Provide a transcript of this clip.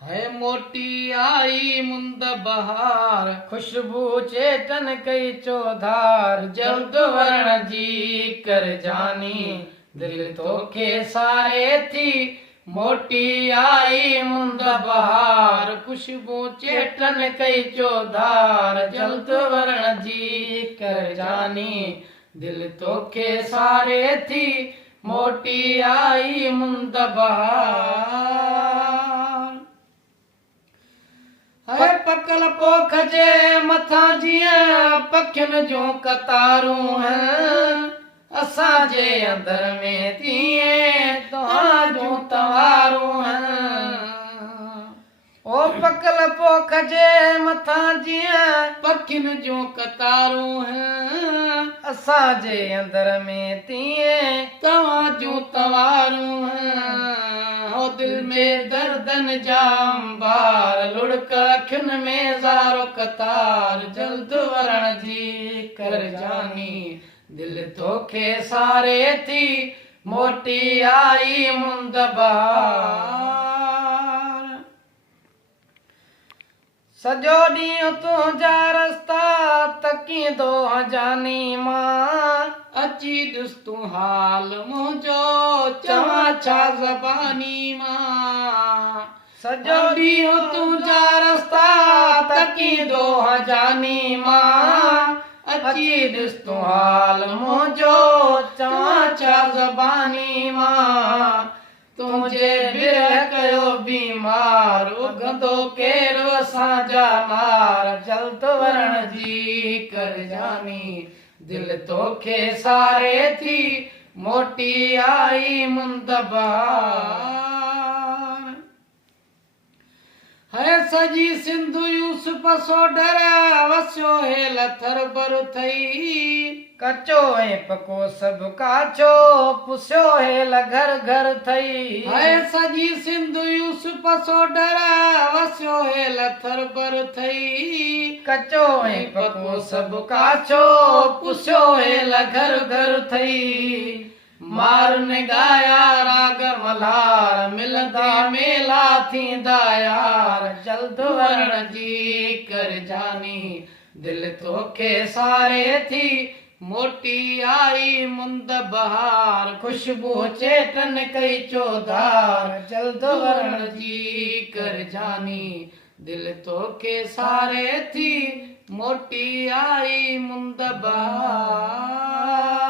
है मोटी आई मुंद बहार, खुशबू चेतन कई चौधार, जल्द वरण जी कर जानी, दिल तो के सारे थी मोटी आई मुंद बहार, खुशबू चेतन कई चौधार, जल्द वरण जी कर जानी, दिल तो के सारे थी मोटी आई मुंद बहार। है पकल पोख जे मथां जीअं पखियुनि जूं कतारूं हैं, असांजे अंदर में तीअं तव्हां जूं तवारूं हैं। ओ पकल पोख जे मथां जीअं पखियुनि जूं कतारूं हैं, असांजे अंदर में तीअं तव्हां जूं तवारूं हैं। हो दिल में दर्दन जाम बार, लुढ़क अखियुनि में ज़ारो कतार, जल्द वरण जी कर जानी, दिल तोखे सारे थी मोटी आई मुंद बहार। सॼो ॾींहुं तुंहिंजा रस्ता तकींदो जानी मां, अची ॾिस तूं हाल मुंहिंजो, चवां छा ज़बानी मां। सॼो ॾींहुं तुंहिंजा रस्ता तकींदो जानी मां, अची ॾिस तूं हाल मुंहिंजो, चवां छा ज़बानी मां। तुंहिंजे बिरह कयो बीमार, उगंदो केरु असांजा नार, जल्द वरण जी कर जानी, दिल तोखे सारे थी मोटी आई मुंद बहार। है सजी सिंधु यूसुफ सोडर, वसियो हे लथर बर थई। कचो ऐं पको सभु काचो, पुसियो हेल घर घर थई। है सजी सिंधु यूसुफ सोडर, वसियो हे लथर बर थई। कचो ऐं पको सभु काचो, पुसियो हेल घर घर थई। मार निगाया राग मल्हार, मिलंदा मेला थींदा यार, जल्द वरण जी कर जानी, दिल तोखे सारे थी मोटी आई मुंद बहार, खुशबू चेतन कई चौधार, जल्द वरण जी कर जानी, दिल तोखे सारे थी मोटी आई मुंद बहार।